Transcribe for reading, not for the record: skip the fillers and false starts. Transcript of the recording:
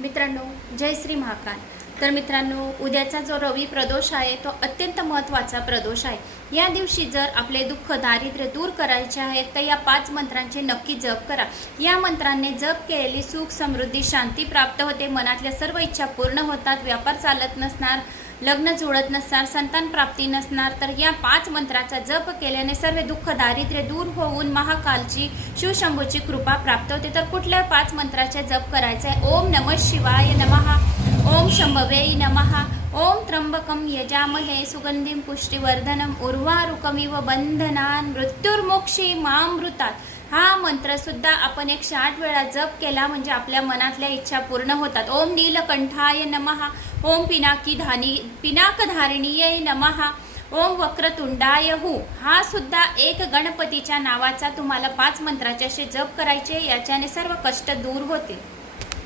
मित्रांनो, जय श्री महाकाल। तर मित्रांनो, उद्याचा जो रवी प्रदोष आहे तो अत्यंत महत्त्वाचा प्रदोष आहे। या दिवशी जर आपले दुःख दारिद्र्य दूर करायचे आहे तर या 5 मंत्रांचे नक्की जप करा। या मंत्रांनी जप केलेली सुख समृद्धी शांती प्राप्त होते, मनातल्या सर्व इच्छा पूर्ण होतात, व्यापार चालत नसणार, लग्न जुळत नसणार, संतान प्राप्ती नसणार। तर या 5 मंत्राचा जप केल्याने सर्व दुःख दारिद्र्य दूर होऊन महाकालची शिवशंभूची कृपा प्राप्त होते। तर कुठल्या 5 मंत्राचा जप करायचा आहे? ओम नमः शिवाय नमः, ओम शंभवे नमः, ओम त्र्यंबकम यजामहे सुगंधिं पुष्टिवर्धनम उर्वारुकमिव बंधनान् मृत्युर्मोक्षी मामृतात्। हा मंत्र सुद्धा आपण 108 वेळा जप केला म्हणजे आपल्या मनातल्या इच्छा पूर्ण होतात। ओम नीलकंठाय नमः, ओम पिनाकधारिणीये नमः, ओम वक्रतुंडाय हू। हा सुद्धा एक गणपतीच्या नावाचा तुम्हाला 5 मंत्राचे जप करायचे, याच्याने सर्व कष्ट दूर होतील।